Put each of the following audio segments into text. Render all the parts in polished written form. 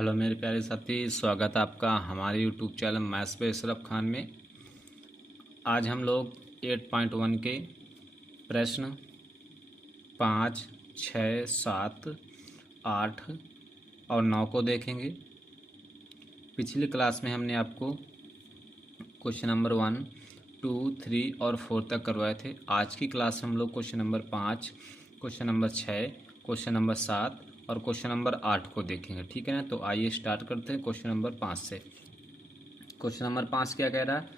Hello मेरे प्यारे साथी, स्वागत है आपका हमारे यूट्यूब चैनल मैथ्स पे इशरफ खान में। आज हम लोग 8.1 के प्रश्न 5, 6, 7, 8 और 9 को देखेंगे। पिछली क्लास में हमने आपको क्वेश्चन नंबर 1, 2, 3 और 4 तक करवाए थे। आज की क्लास में हम लोग question number 5, question number 6, question number 7 और क्वेश्चन नंबर 8 को देखेंगे। ठीक है ना। तो आइए स्टार्ट करते हैं क्वेश्चन नंबर 5 से। क्वेश्चन नंबर 5 क्या कह रहा है?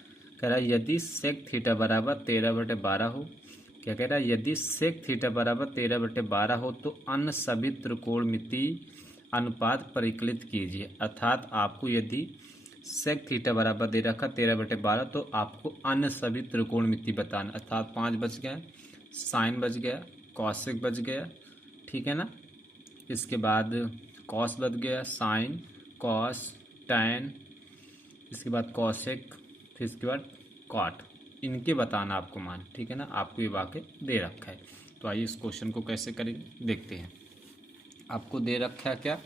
कह रहा है यदि सेक थीटा बराबर 13/12 हो। क्या कह रहा है? यदि सेक थीटा बराबर 13/12 हो तो अन्य सभी त्रिकोणमितीय अनुपात परिकलित कीजिए। अर्थात आपको यदि सेक थीटा बराबर दे रखा 13/12 तो आपको अन्य सभी त्रिकोणमिति बताना। अर्थात 5 बच गया, साइन बच गया, कॉसेक बच गया, ठीक है ना। इसके बाद कॉस बच गया, साइन, कॉस, टैन, इसके बाद कॉसेक, फिर इसके बाद कॉट। इनके बताना आपको मान। ठीक है ना। आपको ये वाक्य दे रखा है। तो आइए इस क्वेश्चन को कैसे करेंगे देखते हैं। आपको दे रखा है क्या?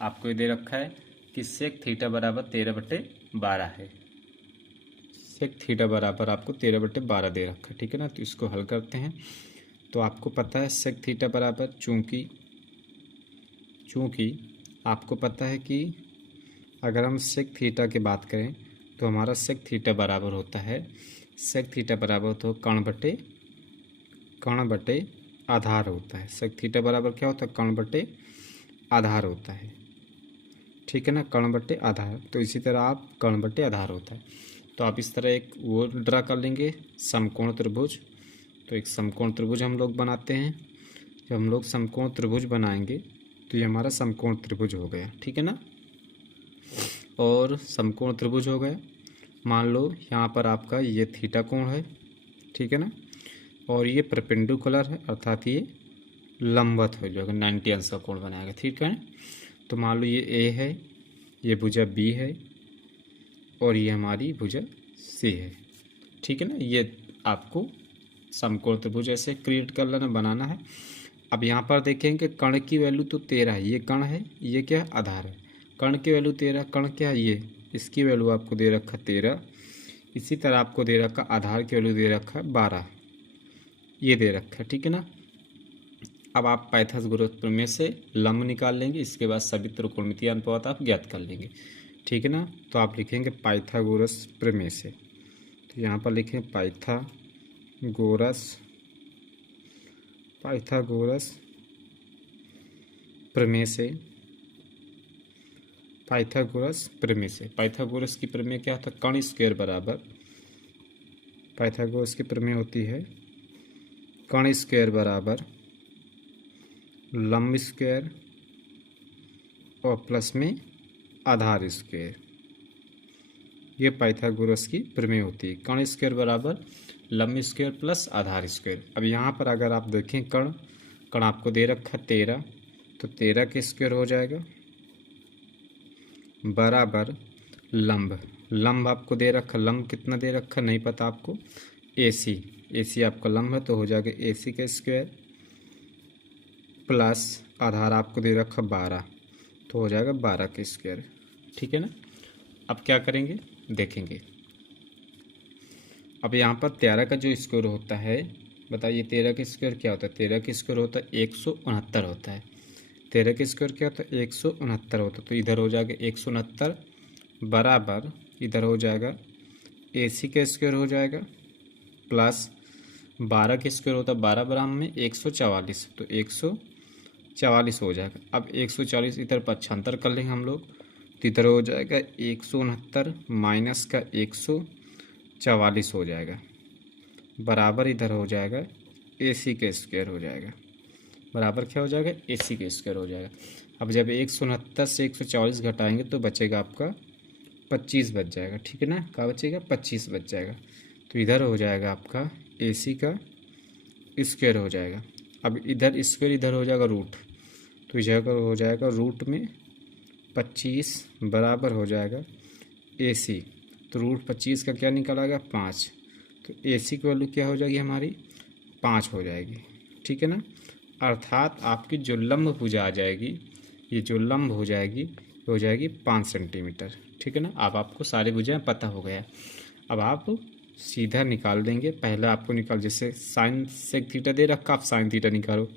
आपको ये दे रखा है कि सेक थीटा बराबर 13/12 है। सेक थीटा बराबर आपको 13/12 दे रखा है। ठीक है ना। तो इसको हल करते हैं। तो आपको पता है सेक थीटा बराबर, चूँकि आपको पता है कि अगर हम सेक थीटा की बात करें तो हमारा सेक थीटा बराबर होता है, सेक थीटा बराबर तो कर्ण बटे आधार होता है। सेक थीटा बराबर क्या होता है? कर्ण बटे आधार होता है। ठीक है ना। कर्ण बटे आधार। तो इसी तरह आप कर्ण बटे आधार होता है। तो आप इस तरह एक वो ड्रा कर लेंगे, समकोण त्रिभुज। तो एक समकोण त्रिभुज हम लोग बनाते हैं। जब हम लोग समकोण त्रिभुज बनाएंगे तो ये हमारा समकोण त्रिभुज हो गया। ठीक है ना। और समकोण त्रिभुज हो गया। मान लो यहाँ पर आपका ये थीटा कोण है। ठीक है ना। और ये परपेंडिकुलर है, अर्थात ये लंबवत हो जाएगा, 90 अंश का कोण बनाएगा। ठीक है ना। तो मान लो ये ए है, ये भुजा बी है और ये हमारी भुजा सी है। ठीक है ना। ये आपको समकोण त्रिभुज ऐसे क्रिएट कर लेना, बनाना है। अब यहाँ पर देखेंगे कर्ण की वैल्यू तो 13 है। ये कर्ण है, ये क्या है? आधार है। कर्ण की वैल्यू 13, कर्ण क्या है? ये, इसकी वैल्यू आपको दे रखा 13। इसी तरह आपको दे रखा आधार की वैल्यू दे रखा 12, ये दे रखा है। ठीक है ना। अब आप पाइथागोरस प्रमेय से लंब निकाल लेंगे। इसके बाद सभी त्रिकोणमितीय अनुपात आप ज्ञात कर लेंगे। ठीक है ना। तो आप लिखेंगे पाइथागोरस प्रमेय से। तो यहाँ पर लिखें पाइथागोरस प्रमेय से। पाइथागोरस की प्रमेय क्या था? कर्ण स्क्वायर बराबर, पाइथागोरस की प्रमेय होती है कर्ण स्क्वायर बराबर लंब स्क्वायर और प्लस में आधार स्क्वायर। ये पाइथागोरस की प्रमेय होती है, कर्ण स्क्वायर बराबर लंब स्क्वायर प्लस आधार स्क्वायर। अब यहाँ पर अगर आप देखें कर्ण आपको दे रखा 13, तो 13 के स्क्वायर हो जाएगा बराबर लंब आपको दे रखा, लंब कितना दे रखा नहीं पता आपको, AC आपका लंब है तो हो जाएगा AC का स्क्वायर प्लस आधार आपको दे रखा 12, तो हो जाएगा 12 का स्क्वायर। ठीक है ना। अब क्या करेंगे देखेंगे। अब यहाँ पर 13 का जो स्क्वायर होता है, बताइए 13 का स्क्वायर क्या होता है? 13 का स्क्वायर होता है 169 होता है। 13 का स्क्वायर क्या होता है? 169 होता है। तो इधर हो जाएगा 169 बराबर, इधर हो जाएगा AC का स्क्वायर हो जाएगा प्लस 12 का स्क्वायर होता है 12 बराबर में 144, तो 144 हो जाएगा। अब 140 इधर 75 कर लेंगे हम लोग, तो इधर हो जाएगा 169 माइनस का 144 हो जाएगा बराबर, इधर हो जाएगा AC का स्क्वायर हो जाएगा बराबर, क्या हो जाएगा? AC का स्क्वायर हो जाएगा। अब जब 169 से 144 घटाएंगे तो बचेगा आपका 25 बच जाएगा। ठीक है ना। क्या बचेगा? 25 बच जाएगा। तो इधर हो जाएगा आपका AC का स्क्वायर हो जाएगा। अब इधर स्क्वायर, इधर हो जाएगा रूट, तो इधर हो जाएगा रूट में 25 बराबर हो जाएगा AC, तो रूट 25 का क्या निकल आएगा? 5। तो AC की वैल्यू क्या हो जाएगी हमारी? 5 हो जाएगी। ठीक है ना। अर्थात आपकी जो लंब भुजा आ जाएगी, ये जो लंब हो जाएगी हो जाएगी 5 सेंटीमीटर। ठीक है ना। अब आपको सारी भुजाएं पता हो गया। अब आप सीधा निकाल देंगे। पहले आपको निकाल, जैसे साइन सेक थीटा दे रखा, आप साइन थीटा निकालो।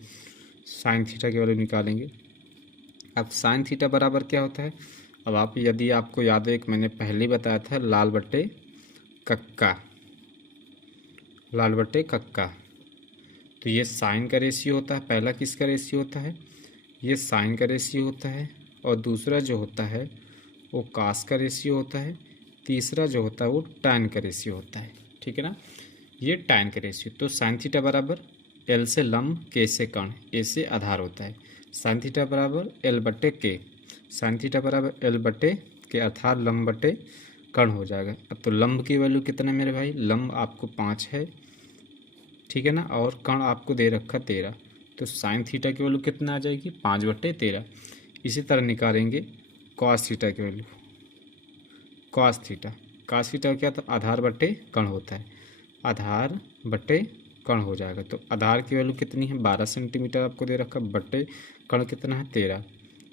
साइन थीटा की वैल्यू निकालेंगे। अब साइन थीटा बराबर क्या होता है, अब आप, यदि आपको याद है, एक मैंने पहले ही बताया था, लाल बट्टे कक्का, लाल बट्टे कक्का। तो ये साइन का रेशियो होता है। पहला किसका रेशियो होता है, ये साइन का रेशियो होता है। और दूसरा जो होता है वो कास का रेशियो होता है। तीसरा जो होता है वो टैन का रेशियो होता है। ठीक है ना। ये टैन का रेशियो। तो साइन थीटा बराबर एल से लंब, के से कर्ण, ए से आधार होता है। साइन थीटा बराबर एल बट्टे के, साइन थीटा बराबर एल बट्टे के अर्थात लंब बट्टे कर्ण हो जाएगा। अब तो लंब की वैल्यू कितना है मेरे भाई, लंब आपको 5 है। ठीक है ना। और कर्ण आपको दे रखा 13। तो साइन थीटा की वैल्यू कितना आ जाएगी, 5/13। इसी तरह निकालेंगे कॉस थीटा की value. Cos theta, cos theta क्या, तो आधार बट्टे कर्ण होता है। आधार बट्टे कर्ण हो जाएगा। तो आधार की वैल्यू कितनी है, 12 सेंटीमीटर आपको दे रखा, बट्टे कर्ण कितना है, 13।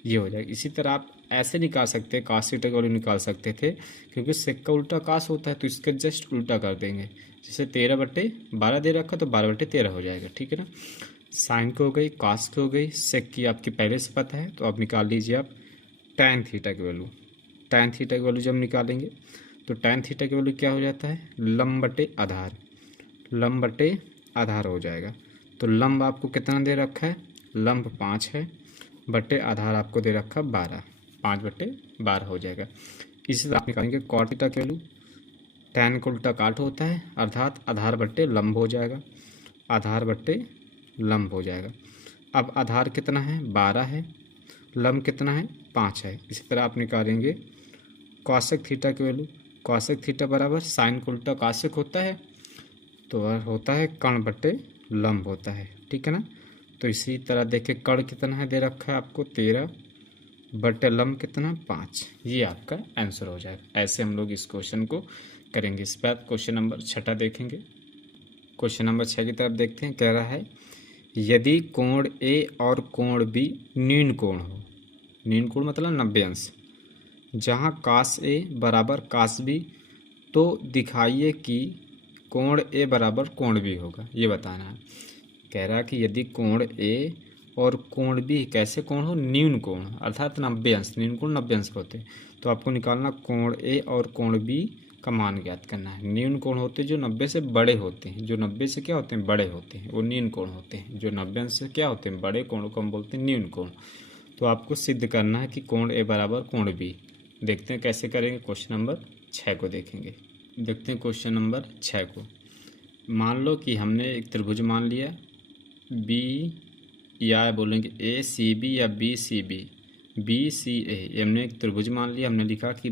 ये हो जाएगा। इसी तरह आप ऐसे निकाल सकते हैं, कॉस थीटा की वैल्यू निकाल सकते थे, क्योंकि सेक का उल्टा कॉस होता है, तो इसका जस्ट उल्टा कर देंगे। जैसे 13/12 दे रखा, तो 12/13 हो जाएगा। ठीक है ना। साइन की हो गई, कॉस की हो गई, सेक की आपकी पहले से पता है। तो अब निकाल लीजिए आप टैन थीटा की वैल्यू। टैन थीटा की वैल्यू जब निकालेंगे तो टैन थीटा की वैल्यू क्या हो जाता है, लंब बटे आधार, लंब बटे आधार हो जाएगा। तो लंब आपको कितना दे रखा है, लंब 5 है, बटे आधार आपको दे रखा 12, 5/12 हो जाएगा। इसी तरह आप निकालेंगे कॉट थीटा की वैल्यू। टैन को उल्टा काट होता है, अर्थात आधार बट्टे लंब हो जाएगा, आधार बट्टे लंब हो जाएगा। अब आधार कितना है, 12 है, लंब कितना है, 5 है। इसी तरह आप निकालेंगे कॉसेक थीटा की वैल्यू। कॉसेक थीटा बराबर साइन को उल्टा कॉसेक होता है, तो वह होता है कर्ण बट्टे लंब होता है। ठीक है ना। तो इसी तरह देखिए कर्ण कितना है दे रखा है आपको, 13 बट्टे लंब कितना, 5। ये आपका आंसर हो जाएगा। ऐसे हम लोग इस क्वेश्चन को करेंगे। इस बाद क्वेश्चन नंबर 6 देखेंगे। क्वेश्चन नंबर 6 की तरफ देखते हैं। कह रहा है यदि कोण ए और कोण बी न्यून कोण हो, न्यून कोण मतलब 90 अंश, जहाँ कास ए बराबर कास बी, तो दिखाइए कि कोण ए बराबर कोण बी होगा। ये बताना है। कह रहा है कि यदि कोण ए और कोण बी कैसे कोण हो, न्यून कोण, अर्थात 90 अंश। न्यून कोण 90 अंश होते हैं। तो आपको निकालना कोण ए और कोण बी का मान ज्ञात करना है। न्यून कोण होते हैं जो 90 से बड़े होते हैं, जो 90 से क्या होते हैं, बड़े होते हैं, वो न्यून कोण होते हैं। जो 90 अंश से क्या होते हैं, बड़े कोण को हम बोलते हैं न्यून कोण। तो आपको सिद्ध करना है कि कोण ए बराबर कोण बी। देखते हैं कैसे करेंगे। क्वेश्चन नंबर 6 को देखेंगे। देखते हैं क्वेश्चन नंबर 6 को। मान लो कि हमने एक त्रिभुज मान लिया बी, या बोलेंगे ए सी बी या B C B, B C A. हमने एक त्रिभुज मान लिया। हमने लिखा कि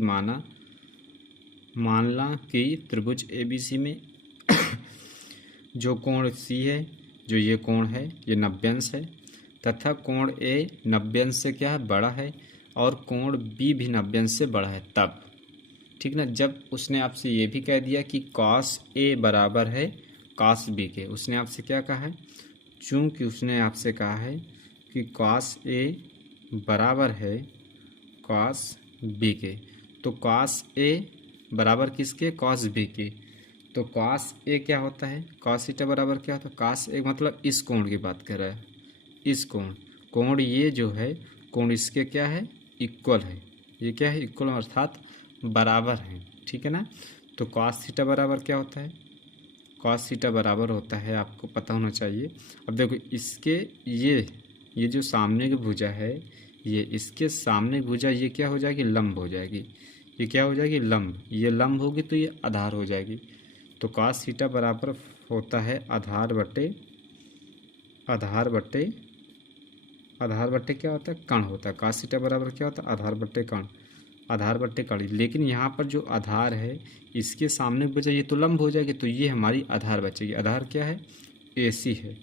मानला कि त्रिभुज ए बी सी में जो कोण सी है, जो ये कोण है, ये 90 अंश है, तथा कोण ए 90 अंश से क्या है, बड़ा है, और कोण बी भी 90 अंश से बड़ा है। तब ठीक ना, जब उसने आपसे ये भी कह दिया कि कॉस ए बराबर है कॉस बी के, उसने आपसे क्या कहा है, चूँकि उसने आपसे कहा है कि कॉस ए बराबर है कॉस बी के, तो कॉस ए बराबर किसके, कॉस बी के। तो कॉस ए क्या होता है, कॉस थीटा बराबर क्या होता है, कॉस ए मतलब इस कोण की बात कर रहा है, इस कोण ये जो है कोण इसके क्या है, इक्वल है। ये क्या है, इक्वल अर्थात बराबर है। ठीक है ना। तो कॉस थीटा बराबर क्या होता है, कॉस थीटा बराबर होता है, आपको पता होना चाहिए। अब देखो इसके ये जो सामने की भुजा है, ये इसके सामने भुजा ये क्या हो जाएगी, लंब हो जाएगी। ये क्या हो जाएगी, लंब। ये लंब होगी तो ये आधार हो जाएगी। तो कॉस थीटा बराबर होता है आधार बट्टे क्या होता है, कर्ण होता है। कॉस थीटा बराबर क्या होता है, आधार बट्टे कर्ण, आधार बट्टे कर्ण। लेकिन यहाँ पर जो आधार है इसके सामने बचा, ये तो लंब हो जाएगी, तो ये हमारी आधार बचेगी। आधार क्या है, AC है,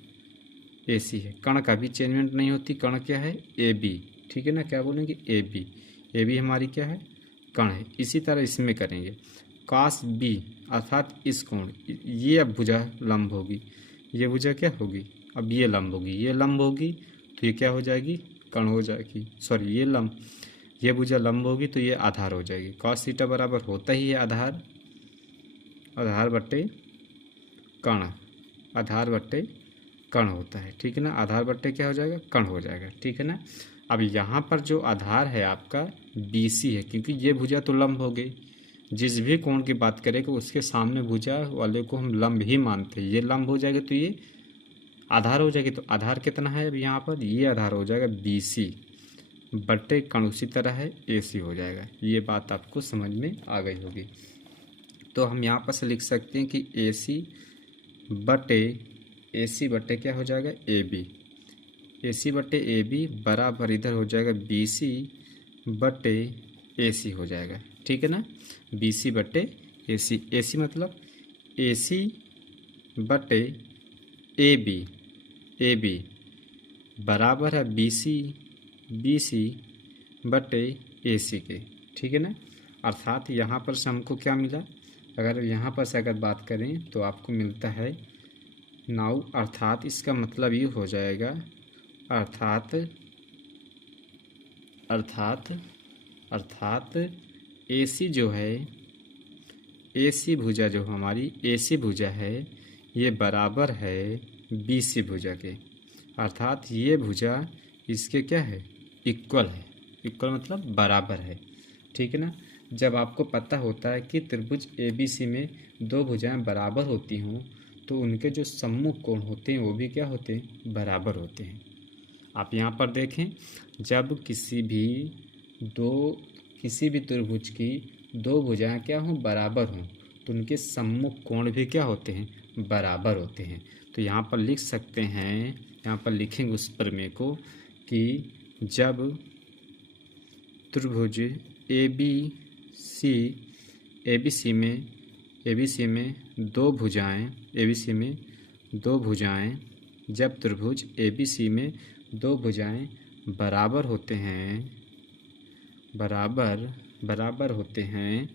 AC है। कर्ण का भी चेंजमेंट नहीं होती। कर्ण क्या है, AB। ठीक है ना, क्या बोलेंगे, AB हमारी क्या है, कर्ण है। इसी तरह इसमें करेंगे कॉस बी अर्थात इस कोण, ये अब भुजा लंब होगी, ये भुजा क्या होगी, अब ये लंब होगी, ये लंब होगी, तो ये क्या हो जाएगी, कर्ण हो जाएगी। सॉरी, ये लंब, ये भुजा लंब होगी तो ये आधार हो जाएगी। कॉस थीटा बराबर होता ही है आधार, आधार बट्टे कर्ण, आधार बट्टे कर्ण होता है, ठीक है ना। आधार बट्टे क्या हो जाएगा, कर्ण हो जाएगा, ठीक है ना। अब यहाँ पर जो आधार है आपका BC है, क्योंकि ये भुजा तो लंब हो गई। जिस भी कोण की बात करेंगे उसके सामने भुजा वाले को हम लंब ही मानते हैं। ये लंब हो जाएगा तो ये आधार हो जाएगी। तो आधार कितना है अब यहाँ पर, ये आधार हो जाएगा BC बट्टे कर्ण उसी तरह है AC हो जाएगा। ये बात आपको समझ में आ गई होगी। तो हम यहाँ पर से लिख सकते हैं कि AC बट्टे क्या हो जाएगा, AB, AC बट्टे AB बराबर इधर हो जाएगा BC बट्टे AC हो जाएगा, ठीक है ना। BC बट्टे AC, AC मतलब AC बट्टे AB बराबर है BC बट्टे AC के, ठीक है ना। अर्थात यहाँ पर से हमको क्या मिला, अगर यहाँ पर से अगर बात करें तो आपको मिलता है नाउ, अर्थात इसका मतलब ये हो जाएगा, अर्थात AC जो है, AC भुजा जो हमारी AC भुजा है ये बराबर है BC भुजा के। अर्थात ये भुजा इसके क्या है, इक्वल है। इक्वल मतलब बराबर है, ठीक है ना। जब आपको पता होता है कि त्रिभुज ABC में दो भुजाएं बराबर होती हों तो उनके जो सम्मुख कोण होते हैं वो भी क्या होते हैं, बराबर होते हैं। आप यहाँ पर देखें, जब किसी भी त्रिभुज की दो भुजाएं क्या हों, बराबर हों, तो उनके सम्मुख कोण भी क्या होते हैं, बराबर होते हैं। तो यहाँ पर लिख सकते हैं, यहाँ पर लिखेंगे उस प्रमेय को कि जब त्रिभुज ABC में दो भुजाएं जब त्रिभुज ABC में दो भुजाएं बराबर होते हैं, बराबर होते हैं,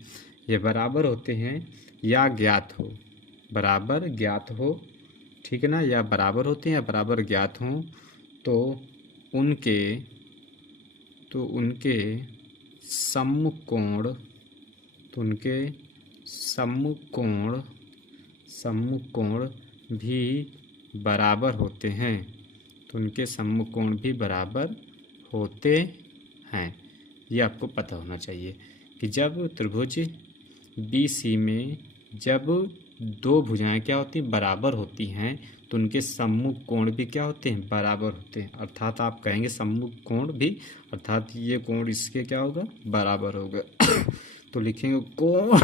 ये बराबर होते हैं या ज्ञात हो, बराबर ज्ञात हो, ठीक है ना, या बराबर होते हैं या बराबर ज्ञात हों, तो उनके सम्मुख कोण भी बराबर होते हैं, तो उनके सम्मुख कोण भी बराबर होते हैं। ये आपको पता होना चाहिए कि जब त्रिभुज BC में जब दो भुजाएं क्या होती हैं, बराबर होती हैं, तो उनके सम्मुख कोण भी क्या होते हैं, बराबर होते हैं। अर्थात आप कहेंगे सम्मुख कोण भी, अर्थात ये कोण इसके क्या होगा, बराबर होगा। तो लिखेंगे कोण,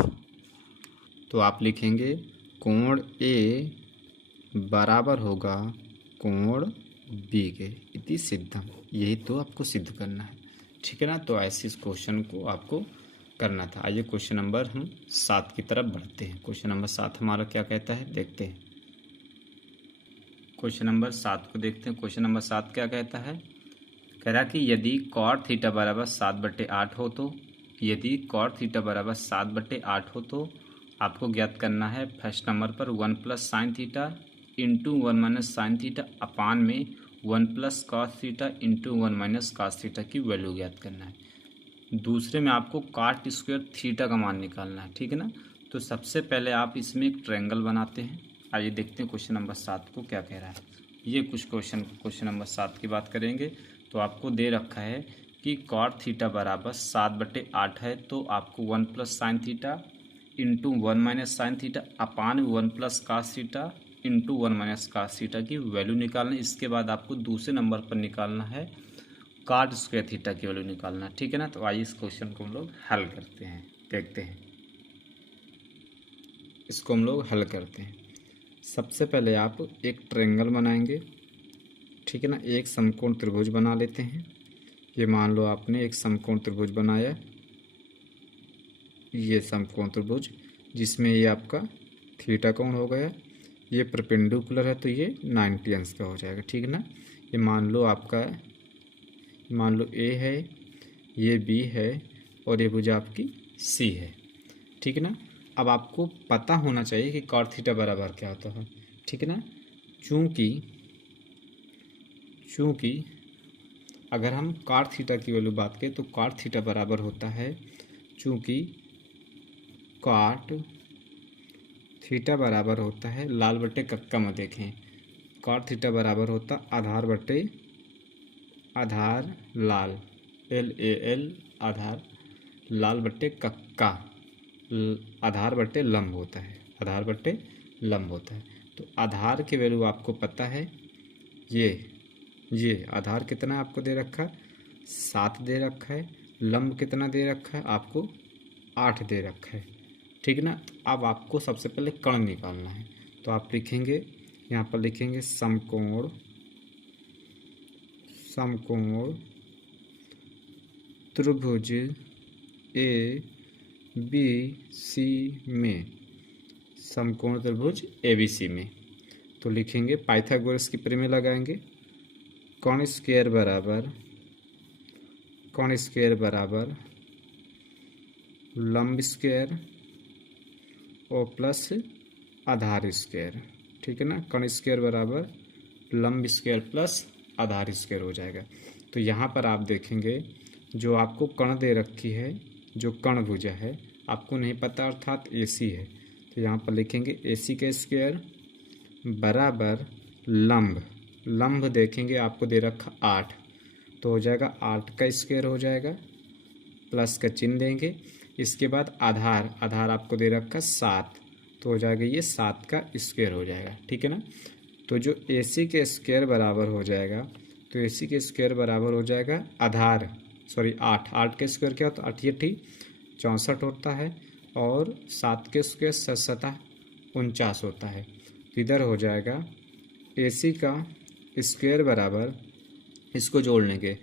तो आप लिखेंगे कोण A बराबर होगा कोण B के, इति सिद्धम। यही तो आपको सिद्ध करना है, ठीक है ना। तो ऐसे इस क्वेश्चन को आपको करना था। आइए क्वेश्चन नंबर हम 7 की तरफ बढ़ते हैं। क्वेश्चन नंबर 7 हमारा क्या कहता है, देखते हैं। क्वेश्चन नंबर 7 को देखते हैं। क्वेश्चन नंबर 7 क्या कहता है, कह रहा कि यदि cot थीटा बराबर 7/8 हो तो, यदि cot थीटा बराबर 7/8 हो तो आपको ज्ञात करना है फर्स्ट नंबर पर 1 + sin theta into 1 - sin theta upon में 1 + cos theta into 1 - cos theta की वैल्यू ज्ञात करना है। दूसरे में आपको cot स्क्वायर थीटा का मान निकालना है, ठीक है ना। तो सबसे पहले आप इसमें एक ट्रायंगल बनाते हैं। आइए देखते हैं क्वेश्चन नंबर 7 को क्या कह रहा है। ये कुछ क्वेश्चन नंबर 7 की बात करेंगे तो आपको दे रखा है कि cot थीटा बराबर 7/8 है, तो आपको 1 + sin theta into 1 - sin theta upon 1 + cos theta into 1 - cos theta की वैल्यू निकालना है। इसके बाद आपको दूसरे नंबर पर निकालना है cot स्क्वायर थीटा की वैल्यू निकालना है, ठीक है ना। तो आइए इस क्वेश्चन को हम लोग हल करते हैं, देखते हैं इसको हम लोग हल करते हैं। सबसे पहले आप एक ट्रायंगल बनाएंगे, ठीक है ना। एक समकोण त्रिभुज बना लेते हैं। ये मान लो आपने एक समकोण त्रिभुज बनाया, ये समकोण त्रिभुज जिसमें ये आपका थीटा कोण हो गया, ये परपेंडिकुलर है तो ये 90 अंश का हो जाएगा, ठीक है ना। ये मान लो आपका, मान लो A है, ये B है और ये भुजा आपकी C है, ठीक है ना। अब आपको पता होना चाहिए कि cot थीटा बराबर क्या होता है, ठीक है ना। चूँकि अगर हम cot थीटा की वैल्यू बात करें तो cot थीटा बराबर होता है, चूँकि cot थीटा बराबर होता है लाल बटे कक्का में देखें, cot थीटा बराबर होता आधार बटे आधार लाल, LAL आधार लाल बटे कक्का, आधार बटे लंब होता है, आधार बटे लंब होता है। तो आधार की वैल्यू आपको पता है, ये आधार कितना आपको दे रखा है, 7 दे रखा है। लंब कितना दे रखा है आपको, 8 दे रखा है, ठीक ना। अब आपको सबसे पहले कर्ण निकालना है, तो आप लिखेंगे, यहाँ पर लिखेंगे समकोण त्रिभुज ABC में, समकोण त्रिभुज ABC में। तो लिखेंगे पाइथागोरस की प्रमेय लगाएंगे, कर्ण स्क्वायर बराबर लंब स्क्वायर और प्लस आधार स्क्वायर, ठीक है ना। कर्ण स्क्वायर बराबर लंब स्क्वायर प्लस आधार स्क्वायर हो जाएगा। तो यहाँ पर आप देखेंगे जो आपको कर्ण दे रखी है, जो कर्ण भुजा है आपको नहीं पता, अर्थात AC है। तो यहाँ पर लिखेंगे AC का स्क्वायर बराबर लंब देखेंगे आपको दे रखा 8, तो हो जाएगा 8 का स्क्वायर हो जाएगा, प्लस का चिन्ह देंगे। इसके बाद आधार आपको दे रखा 7, तो हो जाएगा ये 7 का स्क्वायर हो जाएगा, ठीक है ना। तो जो AC के स्क्वायर बराबर हो जाएगा, तो AC के स्क्वायर बराबर हो जाएगा 8 के स्क्वायर क्या होता है, 8 64 होता है, और 7 के स्क्वायर 49 होता है। तो इधर हो जाएगा AC का स्क्वायर बराबर, इसको जोड़ लेंगे,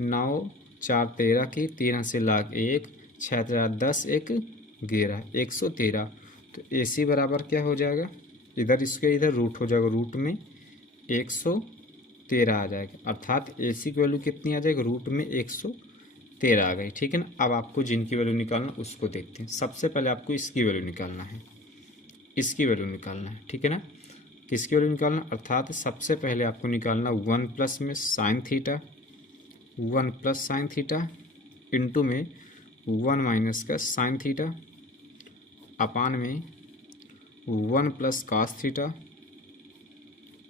9 4 13 की 13 से लाख 1, 6 4 10 1 11 113। तो AC बराबर क्या हो जाएगा, इधर इसके इधर रूट हो जाएगा, रूट में 113 आ जाएगा, अर्थात AC की वैल्यू कितनी आ जाएगी, रूट में 113 आ गई, ठीक है ना। अब आपको जिनकी वैल्यू निकालना उसको देखते हैं। सबसे पहले आपको इसकी वैल्यू निकालना है, ठीक है ना। किसकी वैल्यू निकालना, अर्थात सबसे पहले आपको निकालना 1 प्लस में साइन थीटा इंटू में 1 माइनस का साइन थीटा अपान में 1 प्लस कॉस थीटा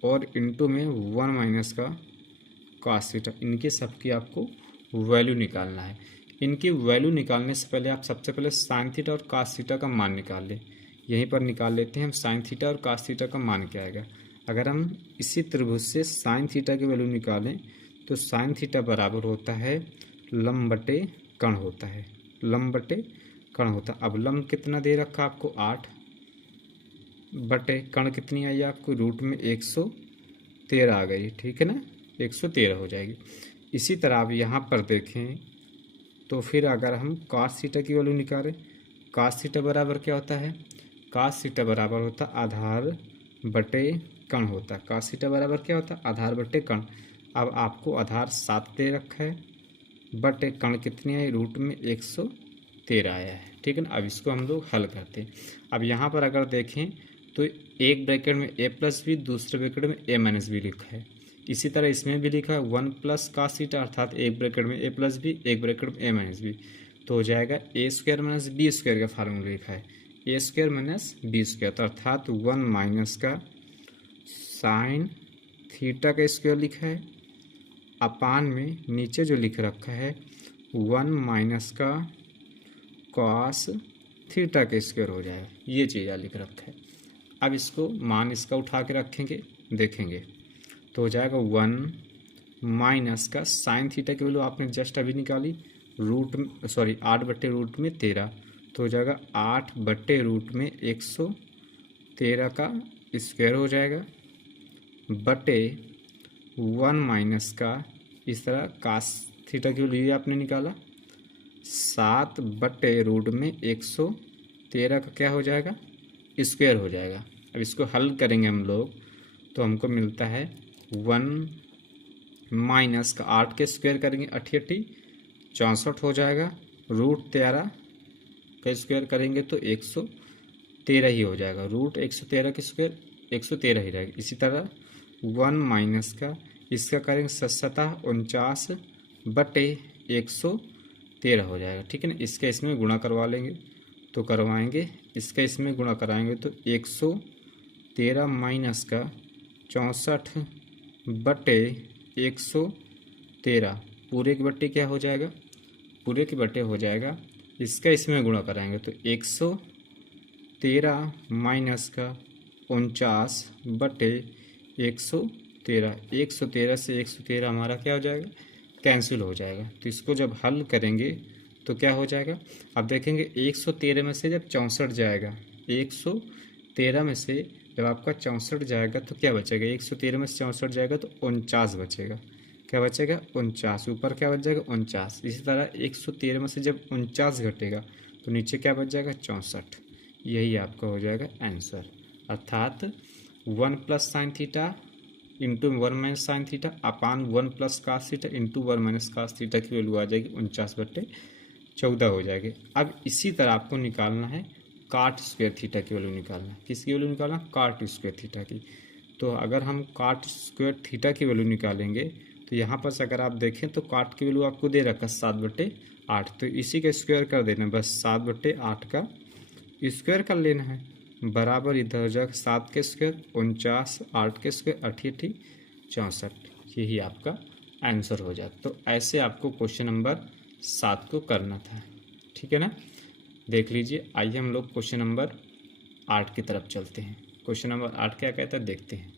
और इंटू में 1 माइनस का कॉस थीटा। इनके सबकी आपको वैल्यू निकालना है। इनकी वैल्यू निकालने से पहले आप सबसे पहले साइन थीटा और कॉस थीटा का मान निकाल लें। यहीं पर निकाल लेते हैं हम, साइन थीटा और कॉस थीटा का मान क्या आएगा। अगर हम इसी त्रिभुज से साइन थीटा की वैल्यू निकालें तो साइन थीटा बराबर होता है लंब बटे कर्ण होता है, अब लंब कितना दे रखा आपको 8 बटे कर्ण कितनी आई आपको, रूट में 113 आ गई, ठीक है ना, 113 हो जाएगी। इसी तरह आप यहाँ पर देखें तो फिर अगर हम कॉस थीटा की वैल्यू निकालें, कॉस थीटा बराबर क्या होता है, कॉस थीटा बराबर होता आधार बटे कर्ण होता है। कॉस थीटा बराबर क्या होता है, आधार बटे कर्ण। अब आपको आधार 7 दे रखा है, बटे कर्ण कितनी आई, रूट में 113 आया है, ठीक है ना। अब इसको हम लोग हल करते हैं। अब यहाँ पर अगर देखें तो एक ब्रैकेट में a प्लस बी, दूसरे ब्रैकेट में a माइनस बी लिखा है। इसी तरह इसमें भी लिखा है 1 प्लस कॉस थीटा, अर्थात एक ब्रैकेट में a प्लस बी, एक ब्रैकेट में a माइनस बी, तो हो जाएगा a square minus B square का फार्मूला लिखा है, a square minus B square, तो अर्थात 1 माइनस का साइन थीटा का स्क्वायर लिखा है अपान में नीचे जो लिख रखा है 1 माइनस का कॉस थीटा का स्क्वायर हो जाएगा, ये चीज़ लिख रखा है। अब इसको मान इसका उठा के रखेंगे, देखेंगे तो हो जाएगा 1 माइनस का साइन थीटा की वैल्यू आपने जस्ट अभी निकाली, 8 बटे रूट में 13, तो हो जाएगा 8 बटे रूट में 113 का स्क्वायर हो जाएगा, बटे 1 माइनस का इस तरह कास थीटा की वैल्यू आपने निकाला 7 बटे रूट में 113 का क्या हो जाएगा, स्क्वायर हो जाएगा। अब इसको हल करेंगे हम लोग तो हमको मिलता है 1 माइनस का 8 के स्क्वायर करेंगे 88 64 हो जाएगा, रूट 13 का स्क्वायर करेंगे तो 113 ही हो जाएगा, रूट 113 के स्क्वायर 113 ही रहेगा। इसी तरह 1 माइनस का इसका करेंगे 47 49 बटे 113 हो जाएगा। ठीक है ना, इसका इसमें गुणा करवा लेंगे तो करवाएंगे, इसका इसमें गुणा कराएंगे तो 113 माइनस का 64 बटे 113 पूरे के बट्टे क्या हो जाएगा, पूरे के बट्टे हो जाएगा, इसका इसमें गुणा कराएंगे तो 113 माइनस का 49 बटे 113, 113 से 113 हमारा क्या हो जाएगा, कैंसिल हो जाएगा। तो इसको जब हल करेंगे तो क्या हो जाएगा, अब देखेंगे 113 में से जब 64 जाएगा, 113 में से जब आपका 64 जाएगा तो क्या बचेगा, 113 में से 64 जाएगा तो 49 बचेगा। क्या बचेगा, 49, ऊपर क्या बच जाएगा 49। इसी तरह 113 में से जब 49 घटेगा तो नीचे क्या बच जाएगा 64। यही आपका हो जाएगा आंसर, अर्थात 1 plus sine theta into 1 minus sine theta upon 1 plus cos theta into 1 minus cos theta की वैल्यू आ जाएगी 49/14 हो जाएगी। अब इसी तरह आपको निकालना है काट स्क्वायर थीटा की वैल्यू निकालना है। किसकी वैल्यू निकालना, काट स्क्वायर थीटा की। तो अगर हम काट स्क्वायर थीटा की वैल्यू निकालेंगे तो यहाँ पर से अगर आप देखें तो काट की वैल्यू आपको दे रखा 7/8, तो इसी का स्क्वायर कर देना, बस 7/8 का स्क्वायर कर लेना है, बराबर इधर जाकर 7 के स्क्वायर 49, 8 के स्क्वायर 88, 64, यही आपका आंसर हो जाता। तो ऐसे आपको क्वेश्चन नंबर 7 को करना था। ठीक है ना, देख लीजिए। आइए हम लोग क्वेश्चन नंबर 8 की तरफ चलते हैं। क्वेश्चन नंबर 8 क्या कहता है देखते हैं।